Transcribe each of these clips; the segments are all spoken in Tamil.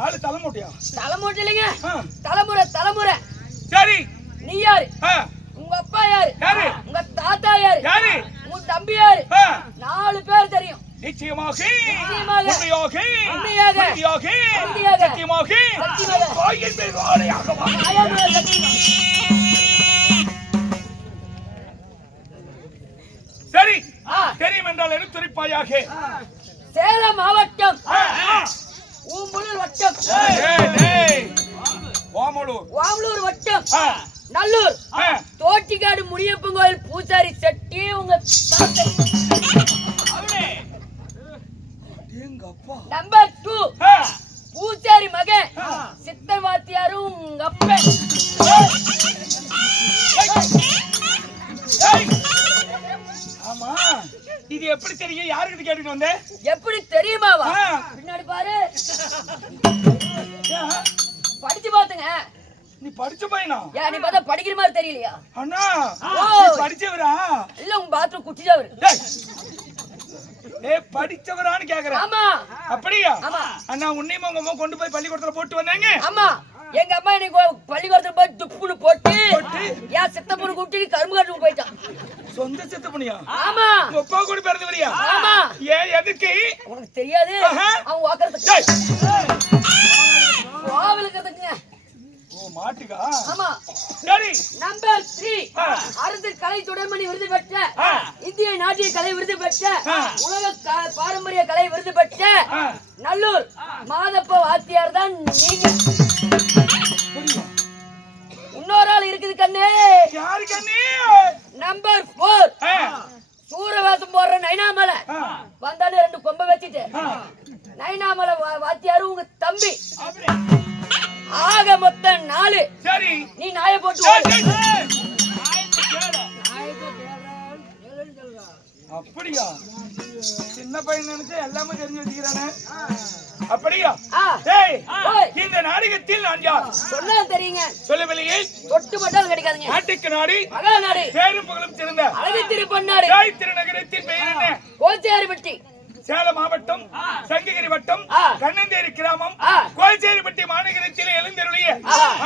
4 தலைமுறையா? தலைமுறை இல்லைங்க, தலைமுறை தலைமுறை. சரி, நீ யாரு? உங்க அப்பா யாரு? உங்க தாத்தா யாரு? உங்க தம்பி யாரு? 4 பேர் தெரியும். நிச்சயமாக கோயில் மேல் வாழையாக சரி தெரியும் என்றால் எடுத்துரைப்பாயாக. சேலம் மாவட்டம் ஊம்பலூர் வட்டம், ஓமலூர் வட்டம், நல்லூர் தோட்டிக்காடு முனியப்பன் கோயில் பூசாரி செட்டி உங்க நம்பர் 2 பூசாரி மகன் சித்தர் வாத்தியாரும் உங்க அப்பன். ஆமா, இது எப்படி தெரியும்? யாருக்கிட்ட கேட்டுட்டு வந்த? எப்படி தெரியுமாவா? பின்னாடி பாரு, படிச்சு பாத்துங்க. நீ படிச்ச பையனா? நீ பார்த்தா படிக்கிற மாதிரி தெரியலையா? அண்ணா படிச்சவரா? இல்ல உங்க பாத்ரூம் குட்டிச்சவரு. படிச்சவரான்னு கேக்குறேன். ஆமா. அப்படியா? அண்ணா உன்னையும் உங்க அம்மா கொண்டு போய் பள்ளிக்கூடத்துல போட்டு வந்தாங்க. ஆமா, எங்க அம்மா எனக்கு பள்ளிக்கூடத்துல போய் துப்புன்னு போட்டு என் சித்தப்பூர் கூட்டி கரும்பு காட்டுக்கு போயிட்டான். சொந்த சித்தப்பனியா? ஆமா. உங்க அப்பா கூட பிறந்தவரியா? ஆமா. ஏன் எதுக்கு? உனக்கு தெரியாது. அவன் வாக்கறதுக்கு கோவிலுக்கு. ஓ மாட்டுக்கா? ஆமா. சரி, நம்பர் 3 அரசு கலை துணைமணி விருது பெற்ற, இந்திய நாட்டிய கலை விருது பெற்ற, உலக பாரம்பரிய கலை விருது பெற்ற நல்லூர் மாதப்ப வாத்தியார் தான் நீங்க. இன்னொரு ஆள் இருக்குது கண்ணே. யாரு கண்ணே? நம்பர் 4 சூரவேசம் போடுற நைனாமலை வந்தானே 2 கொம்ப வச்சிட்டு நைனாமலை வாத்தியாரு உங்க தம்பி. ஆக மொத்தம் 4. சரி, நீ நாயை போட்டு அப்படியா? சின்ன பையன் நினைச்சா எல்லாமே தெரிஞ்சு வச்சுக்கிறானே. அப்படியா? இந்த நாடகத்தில் நான் யார் சொன்னா தெரியுங்க. சொல்லவில்லையே. தொட்டு மட்டும் கிடைக்காதுங்க. நாட்டுக்கு நாடு, மகா நாடு, பேரும் புகழும் சிறந்த அழகு திருப்பன்னாடு, திருநகரத்தின் பெயர் என்ன? கோச்சேரிப்பட்டி. சேலம் மாவட்டம் சங்ககிரி வட்டம் கண்ணந்தேரி கிராமம் கோச்சேரிப்பட்டி மாநகரத்திலே எழுந்தருளிய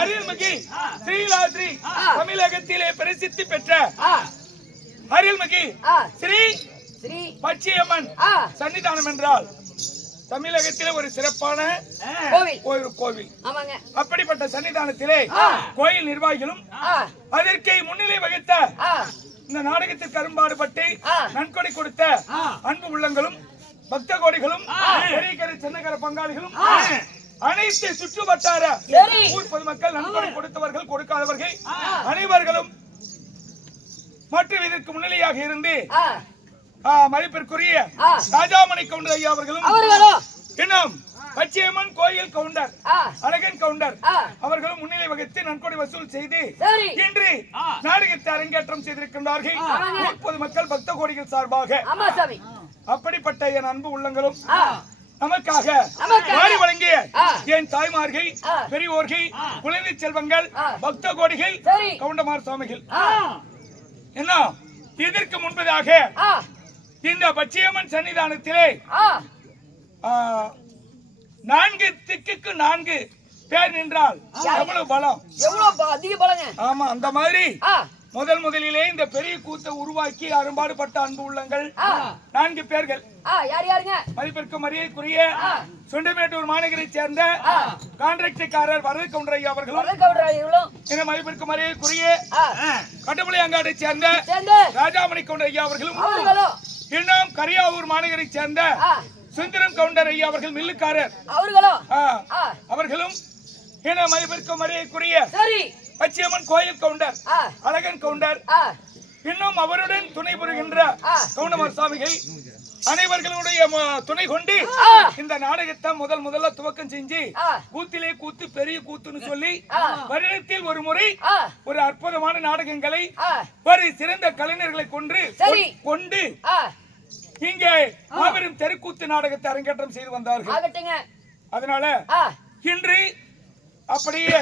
அருள்மிகு ஸ்ரீலாத்ரி தமிழகத்திலே பிரசித்தி பெற்ற அருள்மிகு ஸ்ரீ பச்சையம்மன் சன்னிதானம் என்றால் தமிழகத்திலே ஒரு சிறப்பான ஒரு கோவில். அப்படிப்பட்ட சன்னிதானத்திலே கோயில் நிர்வாகிகளும் அதற்கு முன்னிலை வகித்த இந்த நாடகத்திற்கு அரும்பாடுபட்டு நன்கொடை கொடுத்த அன்பு உள்ளங்களும் பக்த கோடிகளும் பெரியகரை சின்னகர பங்காளிகளும் அனைத்து சுற்று வட்டார ஊர் பொதுமக்கள் நன்கொடை கொடுத்தவர்கள் கொடுக்காதவர்கள் அனைவர்களும் மற்றும் இதற்கு முன்னிலையாக இருந்து மதிப்பிற்குரிய ராஜாமணி கவுண்டர் ஐயா அவர்களும் இன்னும் பச்சையம்மன் கோயில் கவுண்டர் அழகன் கவுண்டர் அவர்களும் முன்னிலை வகித்து நன்கொடை வசூல் செய்து இன்று நாடகத்தை அரங்கேற்றம் செய்திருக்கின்றார்கள் பொதுமக்கள் பக்த கோடிகள் சார்பாக. அப்படிப்பட்ட என் அன்பு உள்ளங்களும் நமக்காக வாரி வழங்கிய என் தாய்மார்கள், பெரியோர்கள், குழந்தை செல்வங்கள், பக்த கோடிகள், கவுண்டமார் சுவாமிகள் என்ன இதற்கு முன்பதாக இந்த பச்சையம்மன் சன்னிதானத்திலே 4 திக்குக்கு 4 பேர் நின்றால் எவ்வளவு பலம், எவ்வளவு அதிக பலங்க. ஆமா, அந்த மாதிரி முதலிலே இந்த பெரிய கூத்தை உருவாக்கி அரும்பாடுபட்ட அன்பு உள்ளங்கள் 4 பேர்கள். யார் யாருங்க? மதிப்பிற்கு மரியாதைக்குரிய சுண்டமேட்டூர் மாநகரை சேர்ந்த கான்ட்ராக்டர்காரர் வரது கவுண்டர் ஐயா அவர்களும், என்ன மதிப்பிற்கு மரியாதைக்குரிய கட்டுமலை அங்காட்டை சேர்ந்த ராஜாமணி கவுண்டர் ஐயா அவர்களும், இன்னும் கரியாவூர் மாநகரை சேர்ந்த சுந்தரம் கவுண்டர் ஐயா அவர்கள் மில்லுக்காரர் அவர்களும், என்ன மதிப்பிற்கு மரியாதைக்குரிய பச்சையம்மன் கோயில் கவுண்டர் அழகன் கவுண்டர், இன்னும் அவருடன் துணை புரிகின்ற கவுண்டமார் சுவாமிகள் அனைவர்களுடைய துணை கொண்டு இந்த நாடகத்தை முதல்ல துவக்கம் செஞ்சு கூத்திலே கூத்து பெரிய கூத்துன்னு சொல்லி வருடத்தில் ஒரு முறை ஒரு அற்புதமான நாடகங்களை ஒரு சிறந்த கலைஞர்களை கொண்டு இங்கே மாபெரும் தெருக்கூத்து நாடகத்தை அரங்கேற்றம் செய்து வந்தார்கள். அதனால இன்று அப்படியே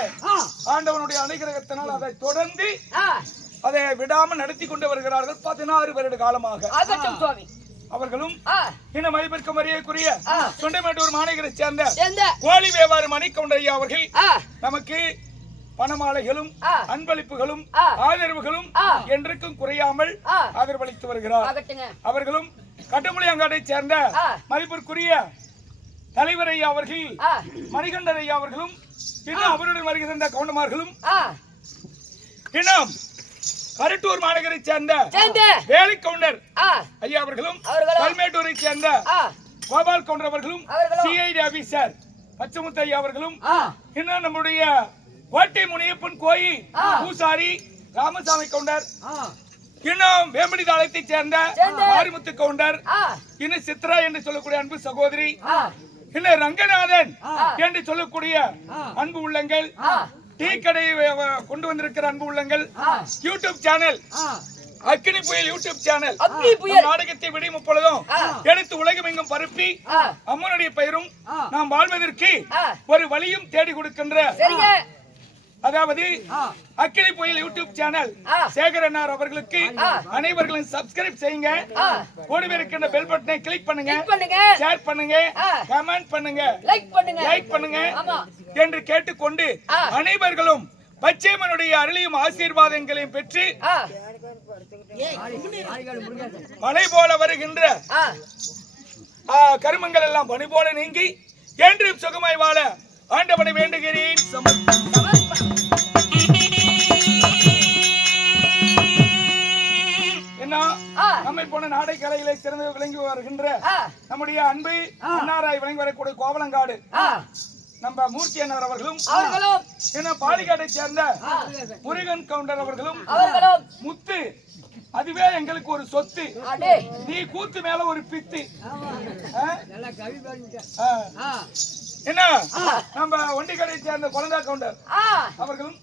ஆண்டவனுடைய அனுகிரகத்தினால் அதை தொடர்ந்து அதை விடாமல் நடத்தி கொண்டு வருகிறார்கள் 16 வருட காலமாக. அவர்களும் இன்னும் மதிப்பிற்கும் மரியாதைக்குரிய தொண்டைமேட்டூர் மாநகரை சேர்ந்த சேர்ந்த கோழி வியாபாரி மணிக்கவுண்டர் ஐயா அவர்கள் நமக்கு பணமாலைகளும் அன்பளிப்புகளும் ஆதரவுகளும் என்றைக்கும் குறையாமல் ஆதரவளித்து வருகிறார். அவர்களும் கட்டுமொழி அங்காட்டை சேர்ந்த மதிப்பிற்குரிய தலைவர் ஐயா அவர்கள் மணிகண்டர் ஐயா அவர்களும் இன்னும் அவருடன் வருகின்ற கவுண்டமார்களும் இன்னும் கருட்டூர் மாநகரை சேர்ந்த வேலை கவுண்டர் ஐயா அவர்களும் கல்மேட்டூரை சேர்ந்த கோபால் கவுண்டர் அவர்களும் சிஐடி ஆபீசர் பச்சமுத்து ஐயா அவர்களும் இன்னும் நம்முடைய கோட்டை முனியப்பன் கோயில் பூசாரி ராமசாமி கவுண்டர் இன்னும் வேம்படி தாளத்தை சேர்ந்த மாரிமுத்து கவுண்டர் இன்னும் சித்ரா என்று சொல்லக்கூடிய அன்பு சகோதரி இன்னும் ரங்கநாதன் என்று சொல்லக்கூடிய அன்பு உள்ளங்கள் டீ கடை கொண்டு வந்திருக்கிற அன்பு உள்ளங்கள் யூடியூப் சேனல் அக்னி புயல் யூடியூப் சேனல் நாடகத்தை விடும் இப்பொழுதும் எடுத்து உலகம் எங்கும் பரப்பி அம்மனுடைய பெயரும் நாம் வாழ்வதற்கு ஒரு வழியும் தேடி கொடுக்கின்ற அதாவது அக்கினி புயல் யூடியூப் சேனல் சேகரனார் அவர்களுக்கு அனைவர்களும் சப்ஸ்கிரைப் செய்யுங்க. கூடவே இருக்கின்ற பெல் பட்டனை கிளிக் பண்ணுங்க, ஷேர் பண்ணுங்க, கமெண்ட் பண்ணுங்க, லைக் பண்ணுங்க என்று கேட்டுக்கொண்டு அனைவர்களும் பச்சைமனுடைய அருளையும் ஆசீர்வாதங்களையும் பெற்று மழை போல வருகின்ற கர்மங்கள் எல்லாம் பனி போல நீங்கி என்றும் சுகமாய் வாழ ஆண்டவனை வேண்டுகிறேன். நம்மை போன நாடக கலைகளை சிறந்து விளங்கி வருகின்ற நம்முடைய அன்பு அன்னாராய் விளங்கி வரக்கூடிய கோவலங்காடு நம்ம மூர்த்தி அண்ணார் அவர்களும் என்ன பாலிகாட்டை சேர்ந்த முருகன் கவுண்டர் அவர்களும் முத்து அதுவே எங்களுக்கு ஒரு சொத்து, நீ கூத்து மேல ஒரு பித்து என்ன நம்ம ஒண்டிக்கடை சேர்ந்த குழந்தா கவுண்டர் அவர்களும்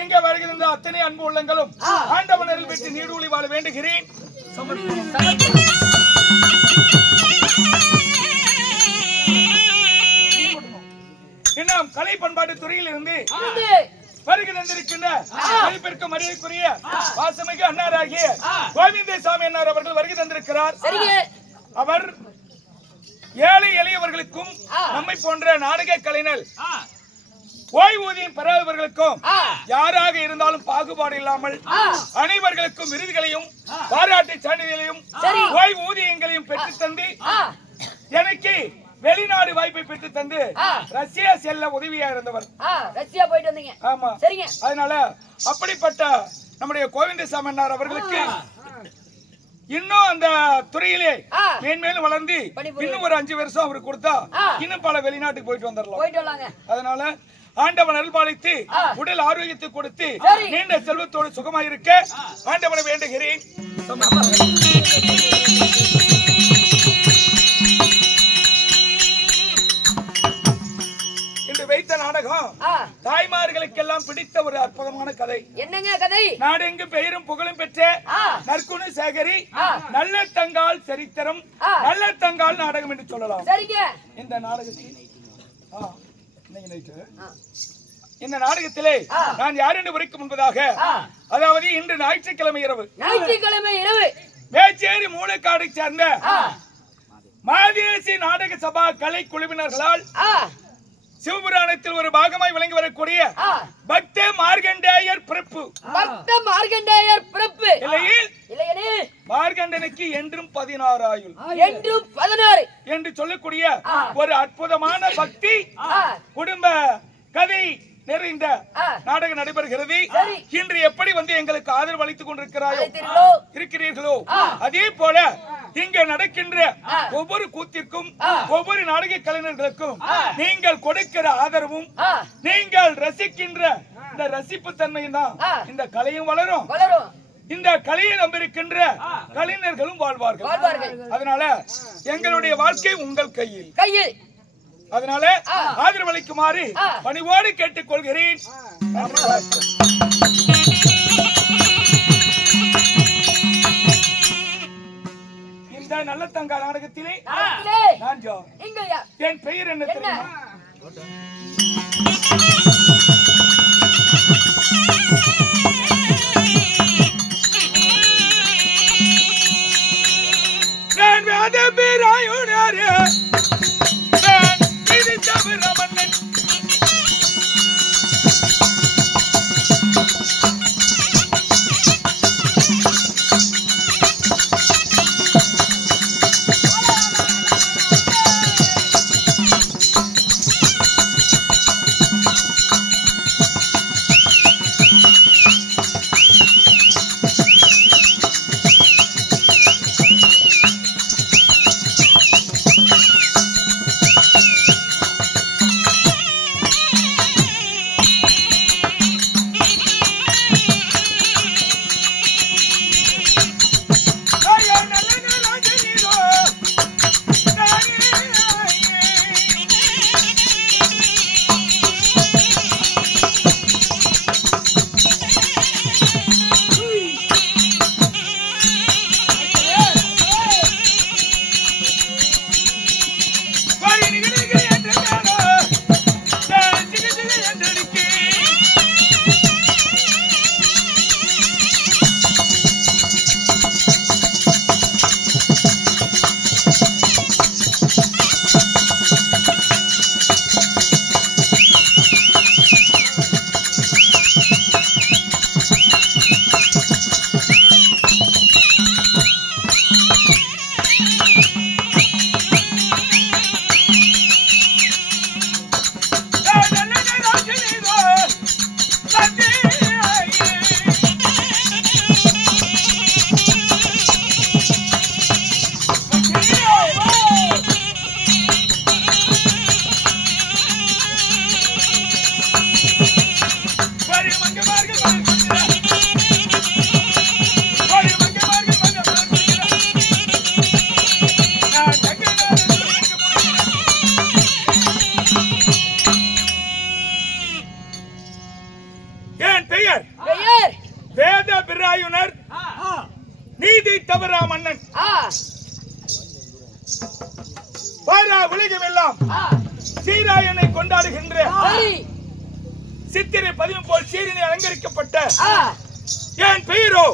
இங்க வருகின்ற அத்தனை அன்பு உள்ளங்களும் ஆண்டவனரில் பெற்று நீடூழி வாழ வேண்டுகிறேன். இன்னும் கலை பண்பாட்டு துறையில் இருந்து வருகை தந்திருக்கின்ற மதிப்பிற்கு மரியாதைக்குரிய வாசமிகு அன்னாராகிய கோவிந்தசாமி அன்னார் அவர்கள் வருகை தந்திருக்கிறார். அவர் ஏழை எளியவர்களுக்கும் நம்மை போன்ற நாடக கலைஞர் ஓய்வூதியம் பெறாதவர்களுக்கும் யாராக இருந்தாலும் பாகுபாடு இல்லாமல் அனைவர்களுக்கும் விருதுகளையும் பாராட்டு சான்றிதழையும் ஓய்வூதியங்களையும் பெற்று தந்து எனக்கு வெளிநாடு வாய்ப்பை பெற்று தந்து ரஷ்யா செல்ல உதவியா இருந்தவர். ரஷ்யா போயிட்டு வந்தீங்க? ஆமா. சரிங்க. அதனால அப்படிப்பட்ட நம்முடைய கோவிந்தசாமி அண்ணார் அவர்களுக்கு இன்னும் அந்த துறையிலே மேன்மேலும் வளர்ந்து இன்னும் ஒரு 5 வருஷம் அவருக்கு கொடுத்தா இன்னும் பல வெளிநாட்டுக்கு போயிட்டு வந்துடலாம். அதனால ஆண்டவன் அருள்பாலித்து உடல் ஆரோக்கியத்தை கொடுத்து நீண்ட செல்வத்தோடு சுகமாயிருக்க ஆண்டவனை வேண்டுகிறேன். இன்று வைத்த நாடகம் தாய்மார்களுக்கெல்லாம் பிடித்த ஒரு அற்புதமான கதை. என்னங்க கதை? நாடெங்கு பெயரும் புகழும் பெற்ற நற்குண சேகரி நல்ல தங்கால் சரித்திரம் நல்ல தங்கால் நாடகம் என்று சொல்லலாம். இந்த நாடகத்தில் இந்த நாடகத்திலே நான் யார் என்று உரைக்கும் முன்பதாக அதாவது இன்று ஞாயிற்றுக்கிழமை இரவு மேச்சேரி மூலக்காடை சேர்ந்த மாதேசி நாடக சபா கலை குழுவினர்களால் சிவபுராணத்தில் ஒரு பாகமாய் விளங்கி வரக்கூடிய பக்த மார்கண்டேயர் பிறப்பு இல்லையில் மார்கண்டனுக்கு என்றும் 16 ஆயுள் என்று சொல்லக்கூடிய ஒரு அற்புதமான பக்தி குடும்ப கதை நிறைந்த நாடகம் நடைபெறுகிறது. இன்று எப்படி வந்து எங்களுக்கு ஆதரவு அளித்துக் கொண்டிருக்கிறீர்களோ அதே போல இங்க நடக்கின்ற ஒவ்வொரு கூத்திற்கும் ஒவ்வொரு நாடக கலைஞர்களுக்கும் நீங்கள் கொடுக்கிற ஆதரவும் நீங்கள் ரசிக்கின்ற இந்த ரசிப்பு தன்மையும் தான் இந்த கலையும் வளரும். இந்த கலையை நம்பியிருக்கின்ற கலைஞர்களும் வாழ்வார்கள். அதனால எங்களுடைய வாழ்க்கை உங்கள் கையில். அதனால ஆதரவளிக்குமாறு பணிவோடு கேட்டுக் கொள்கிறேன். இந்த நல்ல தங்க நாடகத்திலே நான் என் பெயர் என்ன தெரியுமா? வீராயுனர் நீதி தவறா மன்னன் பாரா உலகமெல்லாம் சீராயனை கொண்டாடுகின்ற சித்திரை 10 போல் சீரினை அலங்கரிக்கப்பட்ட என் பெயரோ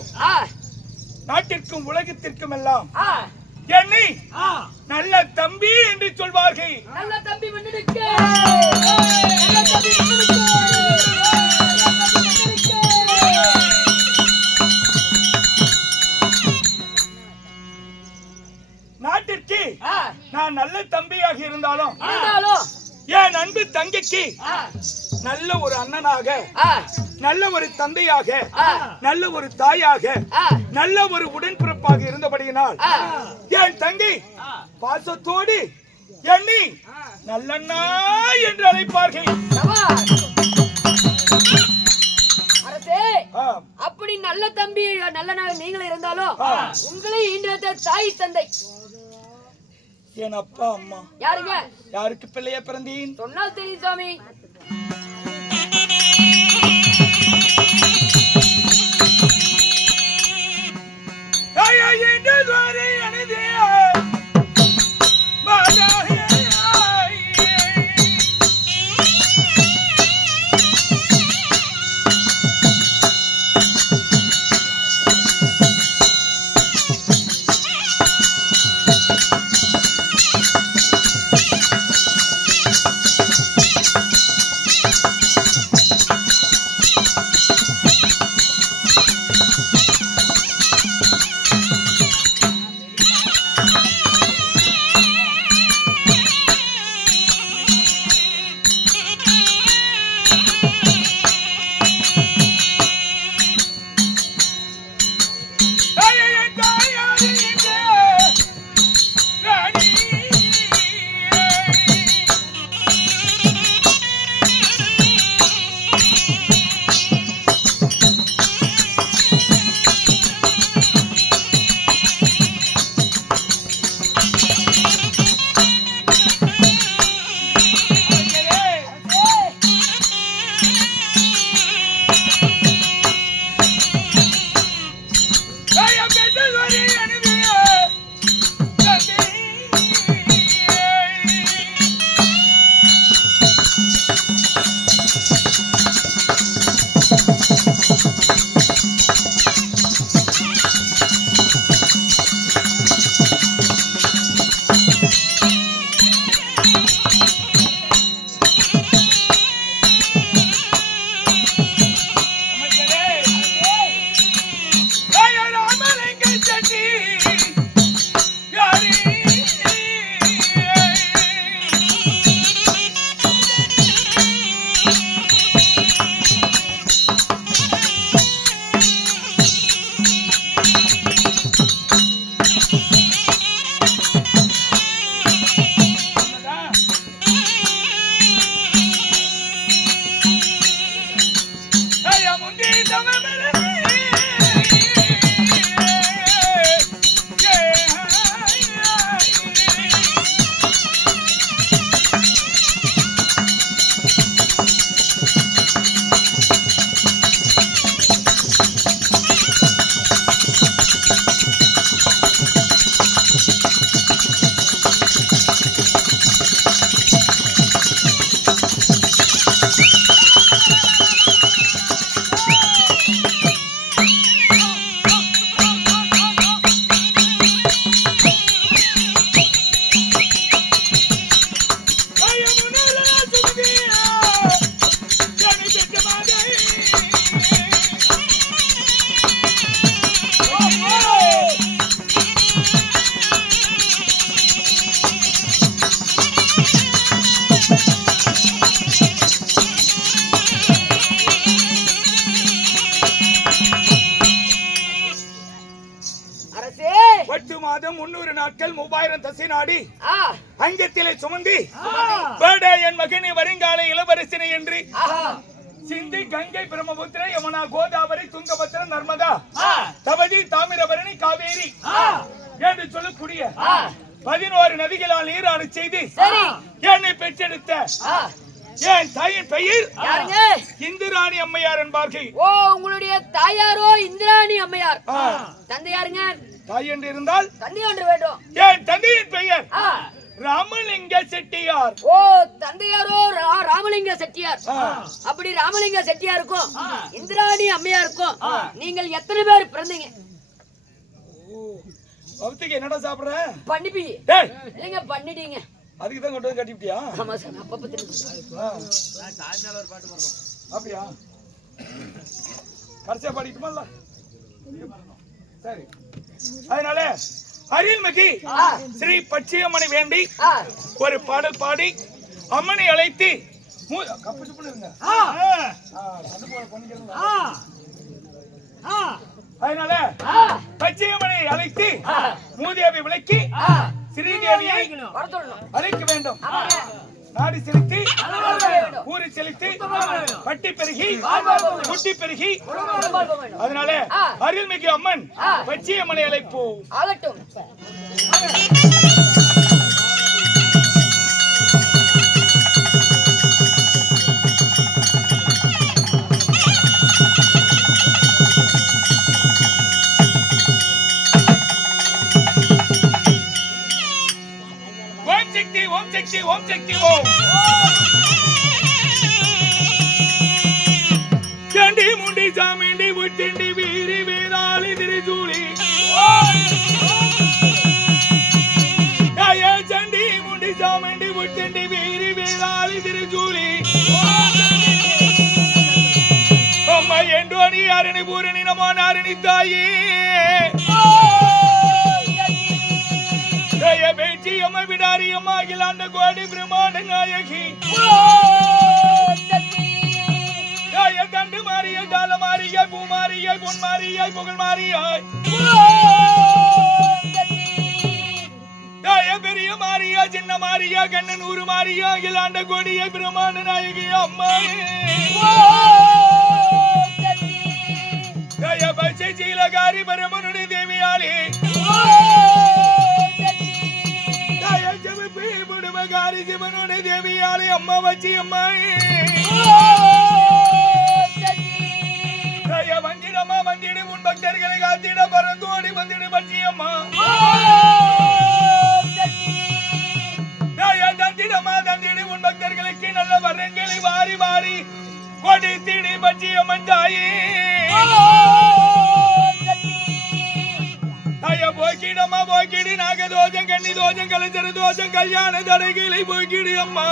நாட்டிற்கும் உலகத்திற்கும் எல்லாம் என்னை நல்ல தம்பி என்று சொல்வார்கள். நல்ல தம்பி மன்னனுக்கு நாட்டிற்கு நான் நல்ல தம்பியாக இருந்தாலும் என் அன்பு தங்கைக்கு நல்ல ஒரு அண்ணனாக, நல்ல ஒரு தந்தையாக, நல்ல ஒரு தாயாக, நல்ல ஒரு உடன்பிறப்பாக இருந்தபடியினால் என் தங்கை பாசத்தோடு என்னை நல்லண்ணா என்று அழைப்பார்கள். அப்படி நல்ல தம்பி நல்லனாக நீங்களும் இருந்தாலும் உங்களை இன்றைய தாய் தந்தை என் அப்பா அம்மா யாருங்க? யாருக்கு பிள்ளைய பிறந்தீன் சொன்னால் தெரியும் சாமி. மாதம் 300 நாட்கள் 3000 தசை நாடி அங்கத்திலே சுமந்தி பேட என் மகனை வருங்கால இளவரசினை என்று சிந்தி கங்கை பிரம்மபுத்திர யமுனா கோதாவரி துங்கபத்ர நர்மதா தவதி தாமிரபரணி காவேரி என்று சொல்லக்கூடிய 11 நதிகளால் நீராடு செய்து என்னை பெற்றெடுத்த என் தாயின் பெயர் யாருங்க? இந்திராணி அம்மையார் என்பார்கள். ஓ, உங்களுடைய தாயாரோ இந்திராணி அம்மையார். தந்தையாருங்க? தாய் என்று இருந்தால் தந்தை ஒன்று வேண்டும். என் தந்தையின் பெயர் ராமலிங்க செட்டியார். ஓ, தந்தையாரோ ராமலிங்க செட்டியார். அப்படி ராமலிங்க செட்டியாருக்கும் இந்திராணி அம்மையாருக்கும் நீங்கள் எத்தனை பேர் பிறந்தீங்க? பௌத்திக்கு என்னடா சாப்பிடுற? பண்ணிப்பி டேய் இல்லைங்க, பண்ணிட்டீங்க. அதுக்கு தான் கொண்டு வந்து கட்டிவிட்டியா? ஆமா சார், அப்பப்ப அப்படியா? கடைசியா பாடிக்குமல்ல. சரி, அதனால அருள்மிகு ஸ்ரீ பச்சையம்மனை வேண்டி ஒரு பாடல் பாடி அம்மனை அழைத்து அதனால பச்சையம்மனை அழைத்து மூதேவி விளக்கி ஸ்ரீதேவியை அழைக்க வேண்டும். நாடி செலுத்தி ஊரை செலுத்தி பட்டி பெருகி குட்டி பெருகி, அதனால அருள்மிகு அம்மன் பச்சையம்மனை அழைப்போம். ஆகட்டும். ஓம் சக்தி ஓம் சக்தி ஓம் சக்தி ஓம். சண்டி முண்டி சாமிண்டி புட்டிண்டி வீரி வீராளி திரிசூலி. சண்டி முண்டி சாமிண்டி புட்டிண்டி வீரி வீராளி திரிசூலி. அம்மா என்றோனி அரணி பூரணி நமோ நாரணி தாயே. பேச்சி அம்மா விடாரி அம்மா அகிலாண்ட கோடி பிரம்மாண்ட நாயகி. தண்டு மாறிய கால மாறிய பூ மாறிய பொன் மாறிய புகழ் மாறியாய். பெரிய மாறியா சின்ன மாறியா கண்ணன் ஊரு மாறியா அகிலாண்ட கோடிய பிரம்மாண்ட நாயகி அம்மா. பச்சை சீலகாரி பரமனுடைய தேவியாளி. புடுமகாரி சிவனுடைய தேவியாளி அம்மா வச்சி அம்மா. வந்திடமா வந்திடு உன் பக்தர்களை காத்திட பரந்தோடி வந்திடு பச்சி அம்மா. தந்திடமா தந்திடு உன் பக்தர்களுக்கு நல்ல வரங்களை வாரி வாரி கொடுத்திடு பச்சி அம்மன் தாயே. போக்கிடமா போக்கிடு நாக தோஷம் கண்ணி தோஷம் கலைச்சர தோஷம் கல்யாண தடைகளை போக்கிடு அம்மா.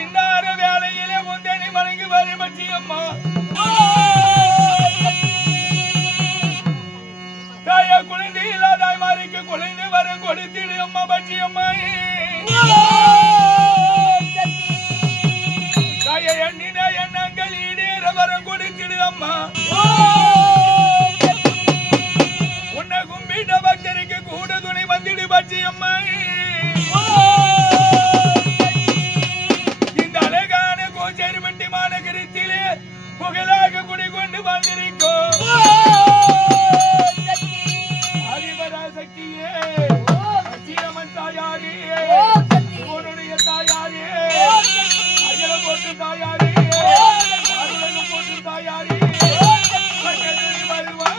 இன்னார வேலையிலே முந்தனி வழங்கி வரை பற்றி அம்மா. தாய குழந்தை இல்லாதாய் மாறிக்கு குழந்தை வர கொடுத்திடு அம்மா பற்றி அம்மா. தாய எண்ணின எண்ணங்கள் ஈடேற வரம் கொடுத்திடு அம்மா. உன்னை கும்பிட்ட பக்தருக்கு கூட துணை வந்திடு பற்றி அம்மா. இந்த அழகான கோச்சேரி பட்டி மாநகரத்திலே புகழாக குடிகொண்டு வந்திருக்கோம் அதிபராசக்தியே பச்சையம்மன் தாயாரே, உன்னுடைய தாயாரே, அயல போட்டு தாயாரே, அருளகம் போட்டு தாயாரே வருவாய்.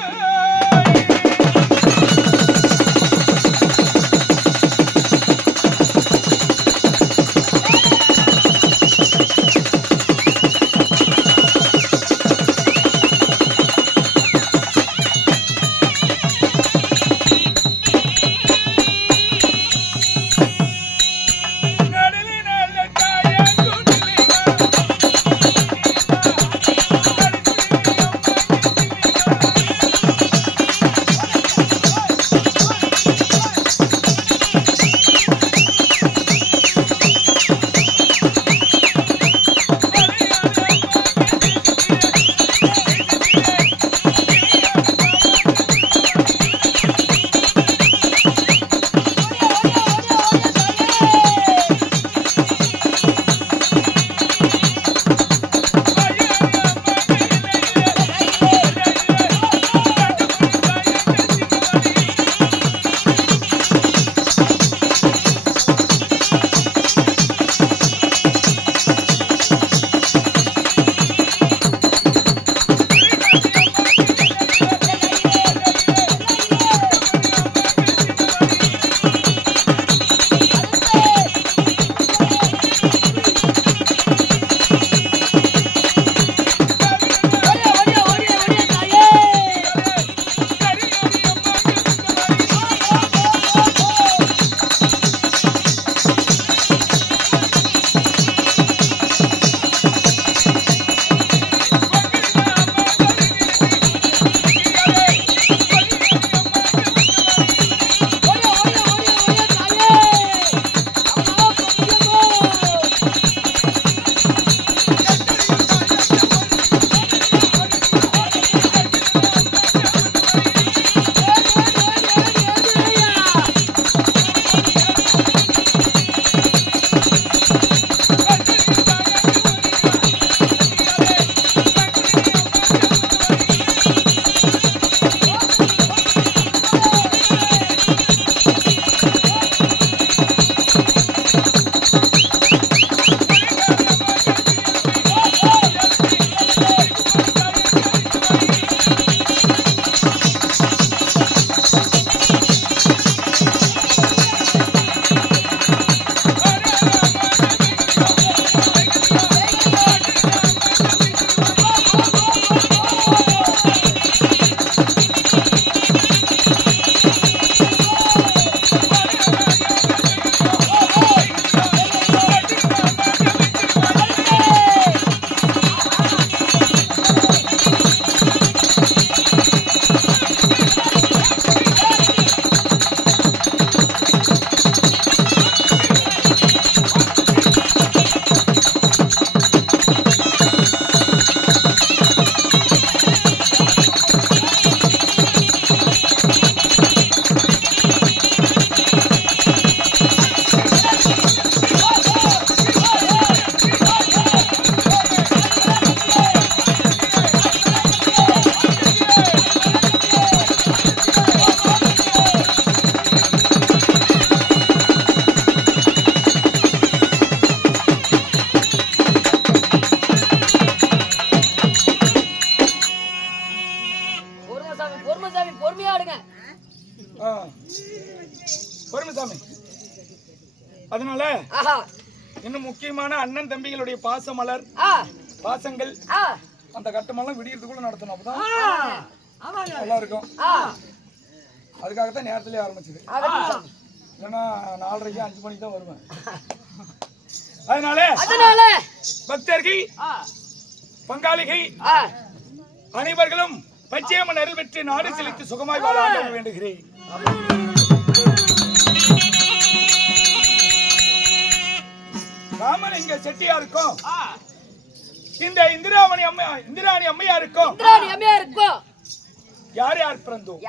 பொறுமைசாமி. அதனால ஆஹா இன்னும் முக்கியமான அண்ணன் தம்பிகளுடைய பாச மலர் பாசங்கள் அந்த கட்டமெல்லாம் விடியறதுக்குள்ள நடத்தணும். அப்பதான் நல்லா இருக்கும். அதுக்காகத்தான் நேரத்திலே ஆரம்பிச்சது. இல்லைன்னா 4:30 5 மணிக்கு தான் வருவேன். அதனால பக்தர்கள் பங்காளிகள் அனைவர்களும் பச்சையம்மன் அருள் பெற்று நாடு செலுத்தி சுகமாய் வாழ ஆண்டவனை வேண்டுகிறேன். ராமலிங்க செட்டியாருக்கும் இந்த இந்திராணி அம்மையாருக்கும் யார் யார் பிறந்தோம்?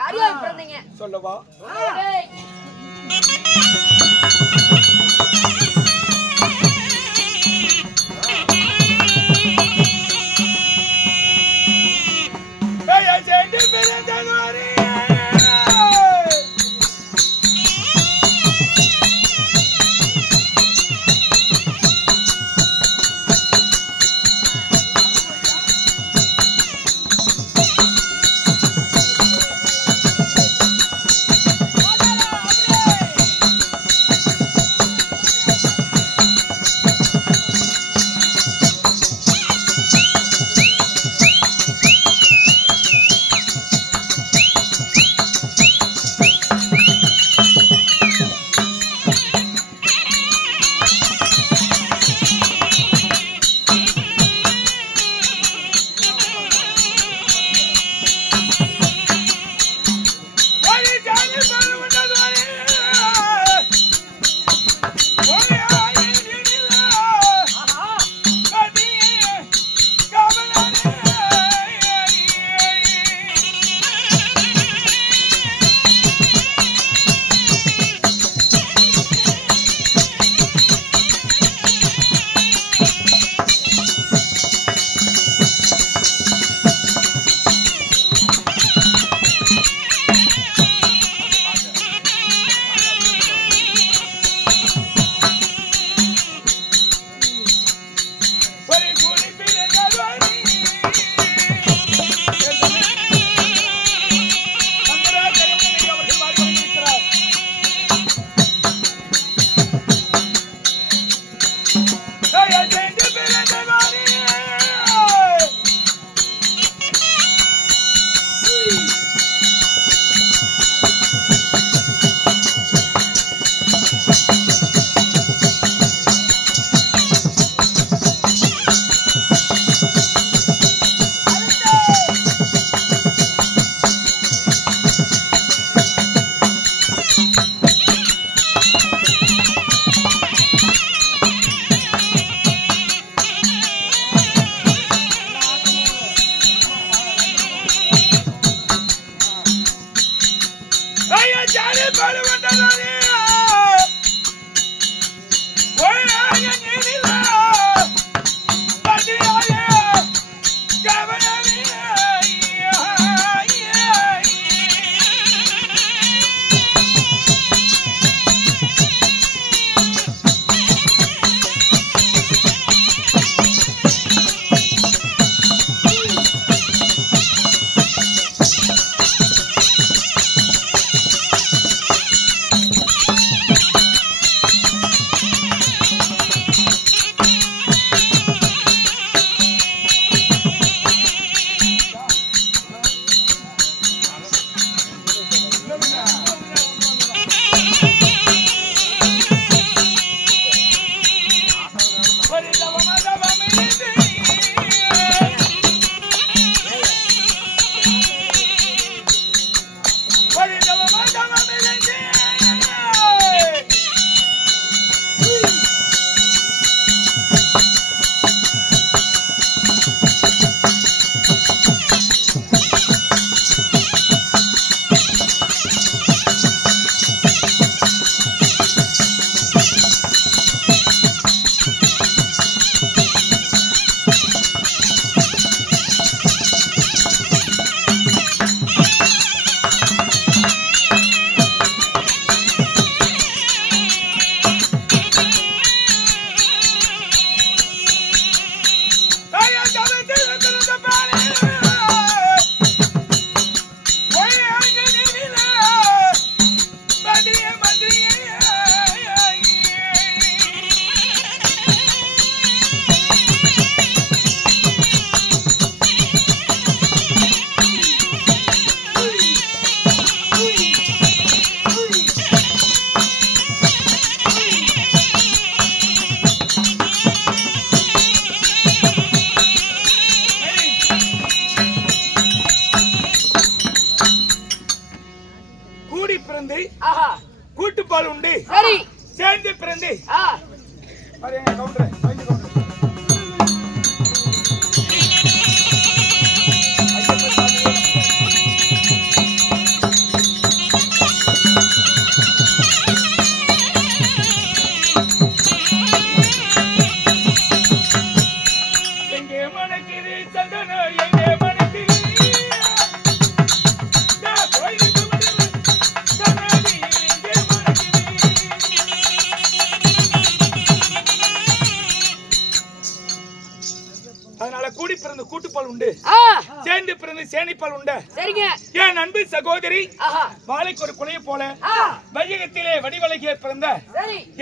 சொல்லவா? பால் உண்டு சரி சேர்ந்து பிறந்து அது எங்க கவுண்டர் கூட்டுப்பால் உண்டு சேர்ந்து பிறந்து சேனிப்பால் உண்டு சரிங்க என் அன்பு சகோதரி வாழைக்கு ஒரு குலைய போல வையகத்திலே வடிவழகிய பிறந்த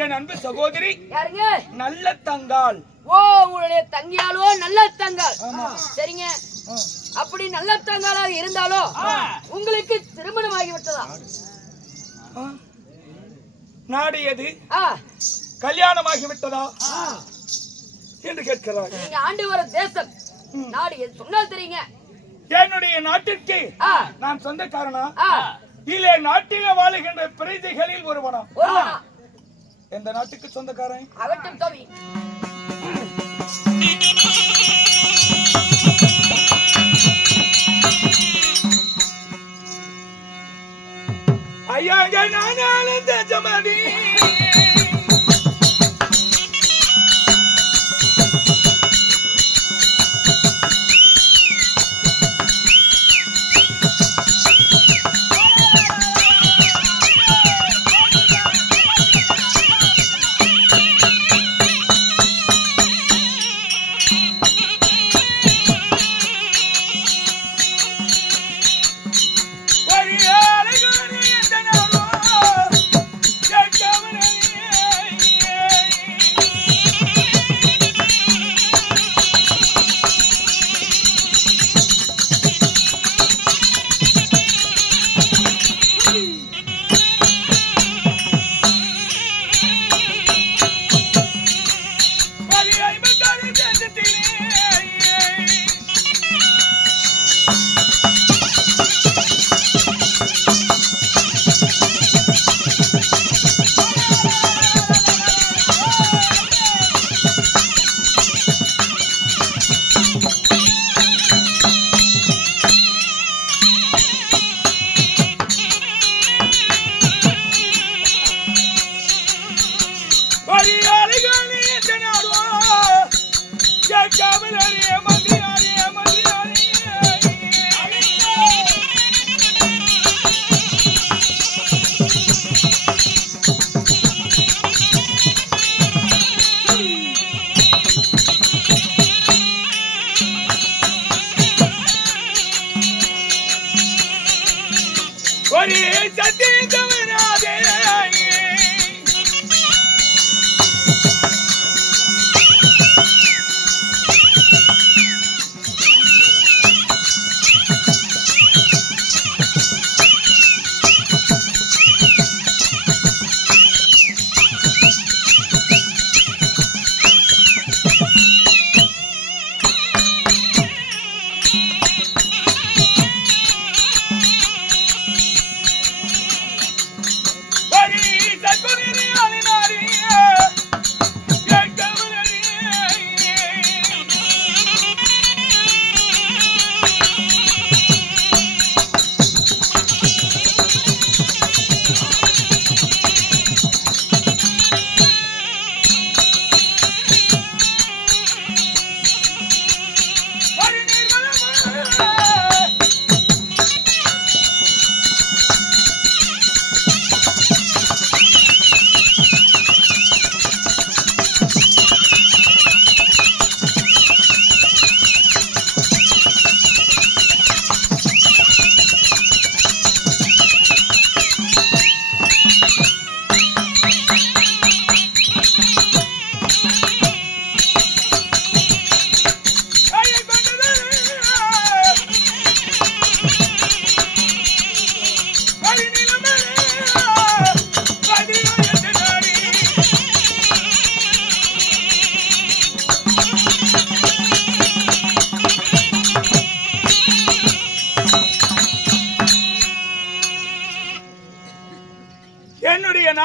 என் அன்பு சகோதரி யாருங்க நல்ல தங்காள் ஓ உங்களுடைய தங்கியாலோ நல்ல தங்காள் சரிங்க அப்படி நல்ல தங்காளாக இருந்தாலோ உங்களுக்கு திருமணம் ஆகிவிட்டதா நாடு எது கல்யாணம் ஆகிவிட்டதா என்று கேட்கிறார் நீங்க ஆண்டு வர தேசம் நாடு எது சொன்னால் தெரியுங்க என்னுடைய நாட்டிற்கு நான் சொந்தக்காரனா இல்ல நாட்டில வாழுகின்ற பிரஜைகளில் ஒருவனா எந்த நாட்டுக்கு சொந்தக்காரன் அவட்டும் தோவி ஐயா நான் ஆனந்த ஜமதி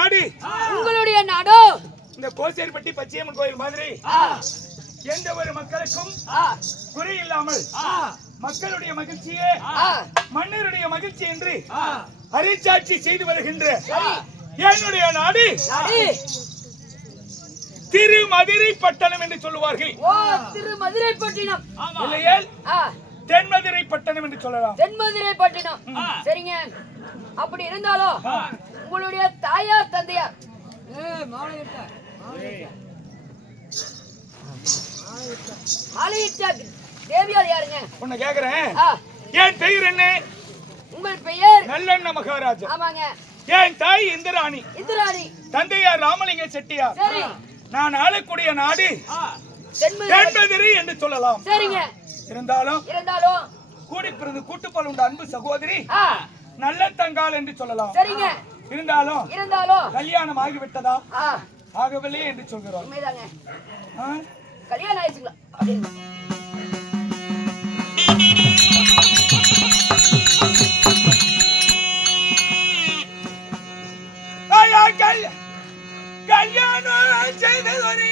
நாடு உங்களுடைய நாடோ இந்த கோசேரிப்பட்டி பச்சையம்மன் கோயில் மாதிரி எந்த ஒரு மக்களுக்கும் குறை இல்லாமல் மக்களுடைய மகிழ்ச்சியே மன்னருடைய மகிழ்ச்சி என்று அரிச்சாட்சி செய்து வருகின்ற என்னுடைய நாடு திருமதுரை பட்டணம் என்று சொல்லுவார்கள். திருமதுரை பட்டினம் இல்லையே தென்மதுரை பட்டணம் என்று சொல்லலாம். தென்மதுரை பட்டினம் சரிங்க. அப்படி இருந்தாலும் உங்களுடைய தாயார் தந்தையார் தேவியார் யாருங்க? உன்னை கேக்குறேன், என் பெயர் என்ன? உங்கள் பெயர் நல்லெண்ண மகாராஜா. ஆமாங்க. என் தாய் இந்திராணி. இந்திராணி. தந்தையார் ராமலிங்க செட்டியார். சரி. நான் ஆளக்கூடிய நாடு தென்மதுரை என்று சொல்லலாம். சரிங்க. இருந்தாலும் கூடி பிறந்து கூட்டுப்பால் உண்ட அன்பு சகோதரி நல்ல தங்கால் என்று சொல்லலாம். சரிங்க. இருந்தாலும் கல்யாணம் ஆகிவிட்டதா? ஆகவில்லையே என்று சொல்கிறோம். கல்யாணம் ஆயிடுச்சுங்களா? கல்யாணம் செய்தவரே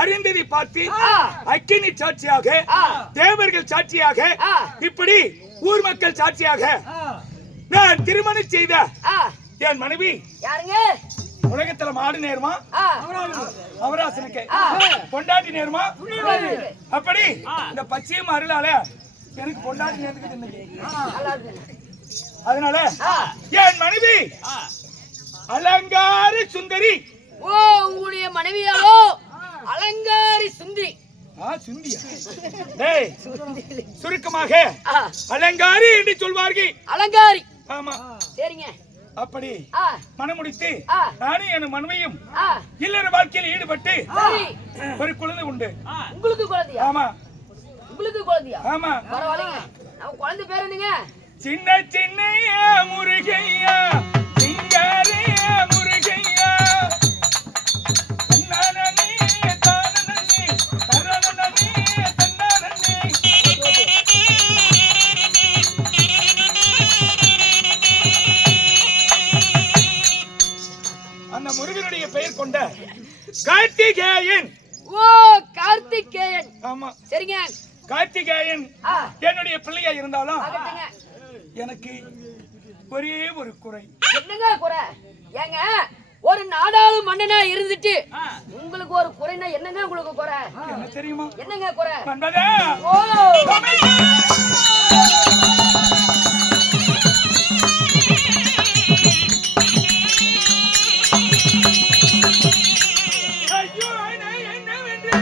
அறிந்ததை பார்த்து அக்கினி சாட்சியாக, தேவர்கள் சாட்சியாக, இப்படி ஊர் மக்கள் சாட்சியாக நான் திருமணம் செய்த ஆ, என் மனைவி யாருங்க? உலகத்துல மாடு நேருமா ஆ, அவராசனுக்கு ஆ. பொண்டாட்டி நேருமா புரியுது. அப்படி இந்த பச்சையும் அருளால எனக்கு பொண்டாட்டி நேர்ந்துக்கிட்டு இன்னைக்கு. நல்லா இருக்குங்க. அதனால ஆ. என் மனைவி அலங்கார சுந்தரி. ஓ, உங்களுடைய மனைவியாவோ அலங்காரி சுந்தரி. சுந்தியா? டேய், சுருக்கமாக ஆ, அலங்காரி என்று சொல்வார்கள். அலங்காரி. ஆமா, சரிங்க. அப்படி ஆ, மனமுடித்து ஆ, நானும் என் மனைவியும் ஆ, இல்லற வாழ்க்கையில் ஈடுபட்டு சரி. ஒரு குழந்தை உண்டு. உங்களுக்கு குழந்தையா? ஆமா உங்களுக்கு குழந்தையா? ஆமா, பரவாயில்லைங்க. நம்ம குழந்தை பேர் என்னங்க? சின்ன சின்ன முருகையா, சிங்காரிய முருகையா, தன்னானே தானனே தரணனே தன்னானே. அந்த முருகனுடைய பெயர் கொண்ட கார்த்திகேயன். ஓ, கார்த்திகேயன். ஆமா, சரிங்க. கார்த்திகேயன் ஆ, என்னுடைய பிள்ளையா இருந்தாலும் ஆகட்டுங்க. எனக்கு ஒரே ஒரு குறை. என்னங்க குறை? ஏங்க, ஒரு நாடாளு மன்னனா இருந்துட்டு உங்களுக்கு ஒரு குறைனா என்னங்க உங்களுக்கு குறை? என்ன தெரியுமா? என்னங்க குறை? மன்மதா, ஓ, ஐயோ, நான் என்னவென்று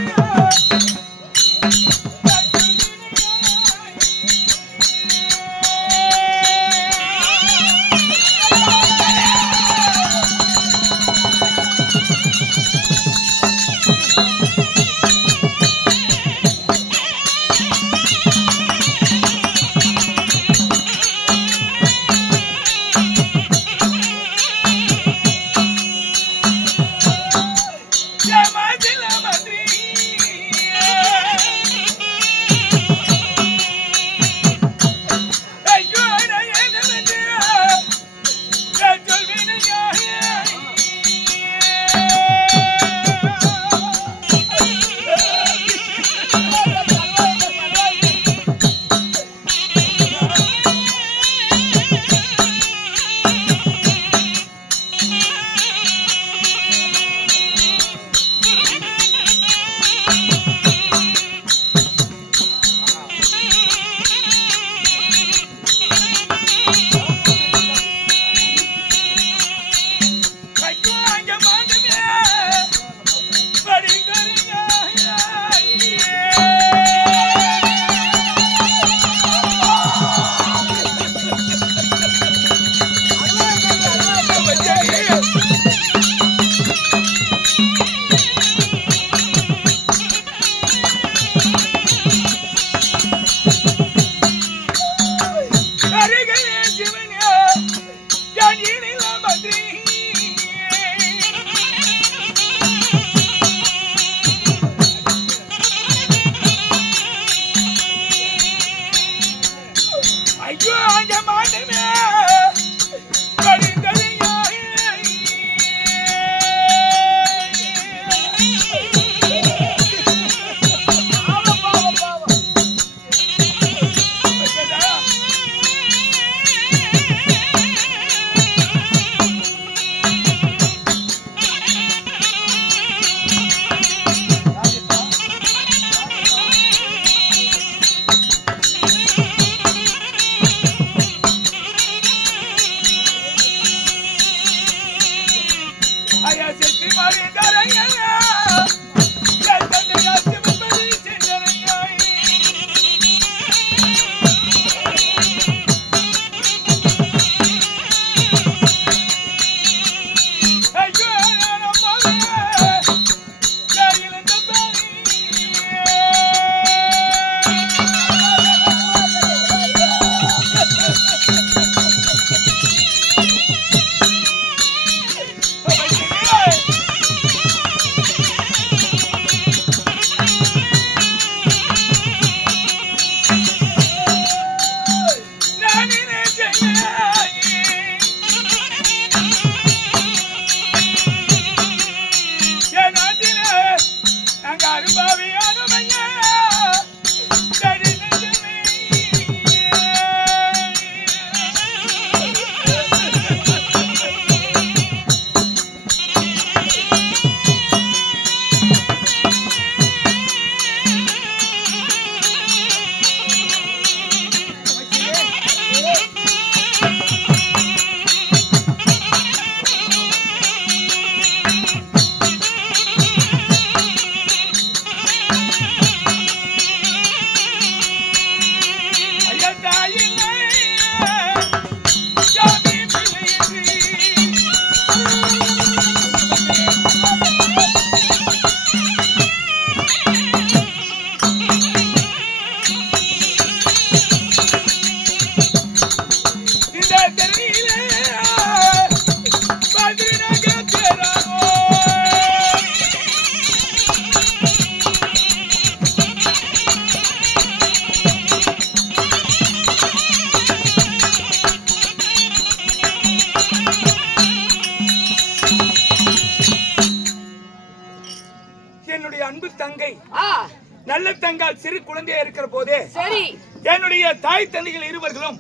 முழங்கால் சிறு குழந்தையா இருக்கிற போதே சரி என்னுடைய தாய் தந்தைகள் இருவர்களும்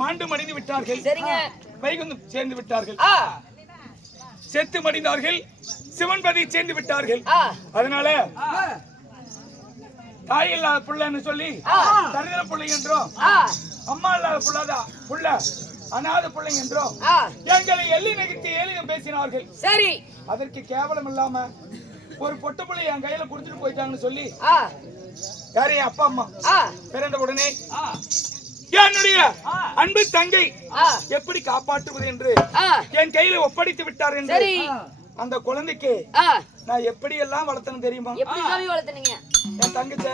மாண்டு மடிந்து விட்டார்கள். சரிங்க. வைகுந்தம் சேர்ந்து விட்டார்கள். செத்து மடிந்தார்கள். சிவன்பதி சேர்ந்து விட்டார்கள். அதனால தாய் இல்லாத புள்ளன்னு சொல்லி தரிதர புள்ளை என்றும் அம்மா இல்லாத புள்ள அநாத பிள்ளை என்றும் எங்களை எள்ளி நெகிழ்த்தி ஏளினம் பேசினார்கள். சரி, அதற்கு கேவலம் இல்லாம ஒரு பொட்டு பிள்ளை என் கையில குடுத்துட்டு போயிட்டாங்கன்னு சொல்லி யாரு அப்பா அம்மா பிறந்த உடனே என்னுடைய அன்பு தங்கை எப்படி காப்பாற்றுவது என்று என் கையில ஒப்படைத்து விட்டார் என்று அந்த குழந்தைக்கு நான் எப்படி எல்லாம் வளர்த்தேன்னு தெரியுமா? என் தங்கச்ச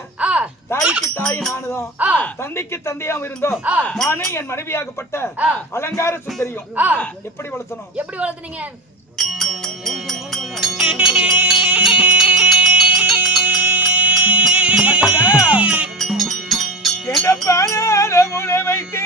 தாய்க்கு தாய் நானுதான், தந்தைக்கு தந்தையாவும் இருந்தோம். நானே என் மனைவியாகப்பட்ட அலங்கார சுந்தரியும் எப்படி வளர்த்தனும்? எப்படி வளர்த்தனீங்க? என்ன பாலால முளை வைத்து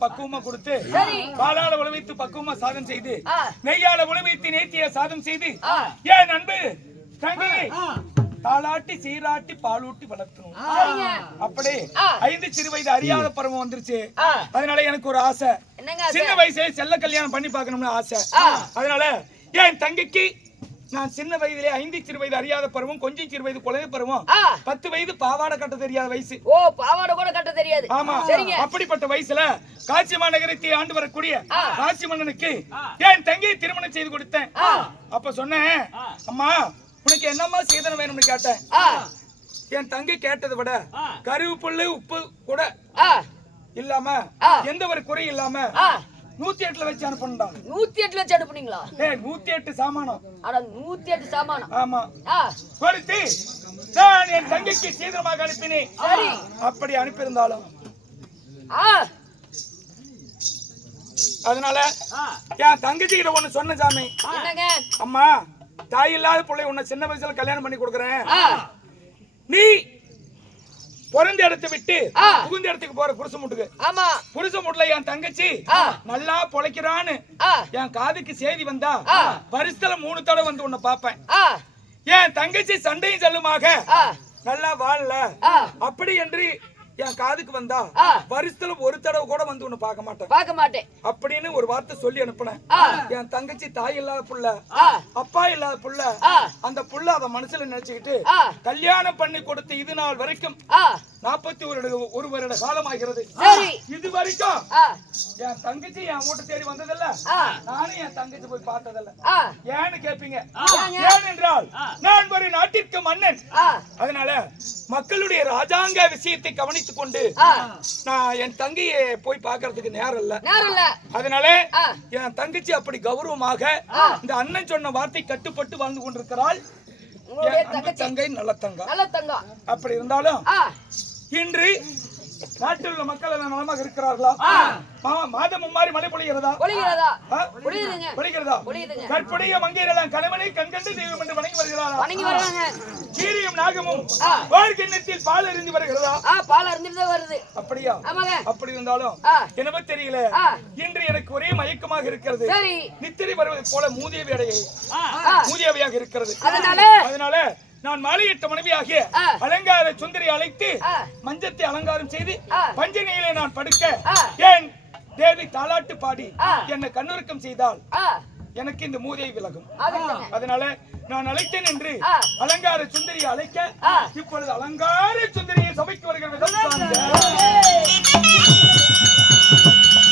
பக்குவமா கொடுத்து பாலால உழவைத்து பக்குவமா சாதம் செய்து நெய்யால உழவைத்து நேர்த்திய சாதம் செய்து ஏன் அன்பு தங்கை தாளாட்டி சீராட்டி பாலூட்டி வளர்த்தணும். அப்படி 5 சிறு வயது அறியாத பருவம் வந்துருச்சு. அதனால எனக்கு ஒரு ஆசை, சின்ன வயசுல செல்ல கல்யாணம் பண்ணி பார்க்கணும்னு ஆசை. அதனால என் தங்கைக்கு நான் சின்ன வயதிலே 5 சிறு வயது அறியாத பருவம், கொஞ்சம் சிறு வயது குழந்தை பருவம், 10 வயது பாவாடை கட்ட தெரியாத வயசு. ஓ, பாவாடை கூட கட்ட தெரியாது. ஆமா, அப்படிப்பட்ட வயசுல காட்சி மாநகரத்தை ஆண்டு வரக்கூடிய காட்சி மன்னனுக்கு என் தங்கையை திருமணம் செய்து கொடுத்தேன். அப்ப சொன்னேன், அம்மா உனக்கு என்னம்மா சீதனம் வேணும்னு கேட்டேன். என் தங்கை கேட்டதை விட கருவேப்பிலை உப்பு கூட இல்லாம எந்த ஒரு குறை இல்லாம 108 வச்சு அனுப்பணும்டா. 108 வச்சு அனுப்புனீங்களா? 108 சாமானம். அட 108 சாமானம். ஆமா. கொடுத்து நான் என் தங்கைக்கு சீக்கிரமாக அனுப்பினேன். சரி, அப்படி அனுப்பியிருந்தாலும் அதனால என் தங்கச்சி கிட்ட ஒண்ணு சொன்ன சாமி, அம்மா தாய் இல்லாத பிள்ளை உன்னை சின்ன வயசுல கல்யாணம் பண்ணி கொடுக்குறேன், நீ பிறந்த இடத்தை விட்டு புகுந்த இடத்துக்கு போற புருஷ முட்டுக்கு. ஆமா, புருஷ முட்டுல என் தங்கச்சி நல்லா பொழைக்கிறான்னு என் காதுக்கு செய்தி வந்தா வருஷத்துல 3 தடவை வந்து உன்னை பாப்பேன். என் தங்கச்சி சண்டையும் செல்லுமாக நல்லா வாழல அப்படி என்று என் காதுக்கு வந்தா வருஷத்துல 1 தடவை கூட வந்து உன்னை பார்க்க மாட்டேன் அப்படின்னு ஒரு வார்த்தை சொல்லி அனுப்புனேன். என் தங்கச்சி தாய் இல்லாத புள்ள, அப்பா இல்லாத புள்ள, அந்த புள்ள அத மனசுல நினைச்சுக்கிட்டு கல்யாணம் பண்ணி கொடுத்து இது நாள் வரைக்கும் 41 வருட காலம் ஆகிறது. இது வரைக்கும் என் தங்கச்சி என் வீட்டை தேடி வந்ததில்ல, நானும் என் தங்கச்சி போய் பார்த்ததில்ல. ஏன்னு கேப்பீங்க, ஏனென்றால் நான் ஒரு நாட்டிற்கு மன்னன். அதனால மக்களுடைய ராஜாங்க விஷயத்தை கவனித்துக் கொண்டு நான் என் தங்கையை போய் பார்க்கறதுக்கு நேரம் இல்ல. அதனால என் தங்கச்சி அப்படி கௌரவமாக இந்த அண்ணன் சொன்ன வார்த்தை கட்டுப்பட்டு வாழ்ந்து கொண்டிருக்கிறாள். தங்கை நல்ல தங்கா. அப்படி இருந்தாலும் இன்று நாட்டில் உள்ள மக்கள் எல்லாம் நலமாக இருக்கிறார்களா? மாதம் மும்மாறி மழை பொழிகிறதா? பொழிகிறதா? ஆ? பொழியுதுங்க. பொழிகிறதா? பொழியுதுங்க. கற்புடைய மங்கையரெல்லாம் கணவனை கண்கண்டு தெய்வம் என்று வணங்கி வருகிறாரா? வணங்கி வர்றாங்க. கீரியும் நாகமும் வாழ்கிண்ணத்தில் பால் எறிந்து வருகிறதா? பால் அருந்துட்டு தான் வருது. அப்படியா? ஆமாங்க. அப்படி இருந்தாலும் என்னவோ தெரியல, இன்று எனக்கு ஒரே மயக்கமாக இருக்கிறது. சரி. நித்திரை வருவது போல மூதியவையாக இருக்கிறது. அதனால நான் மாலையிட்ட மனைவியாகிய அலங்கார சுந்தரி அழைத்து மஞ்சத்தை அலங்காரம் செய்து பஞ்சனையிலே நான் படுக்க ஏன் தேவி தாலாட்டு பாடி என்னை கண்ணுறக்கம் செய்தால் எனக்கு இந்த மூதியை விலகும். அதனால நான் அழைத்தேன் என்று அலங்கார சுந்தரியை அழைக்க இப்பொழுது அலங்கார சுந்தரியை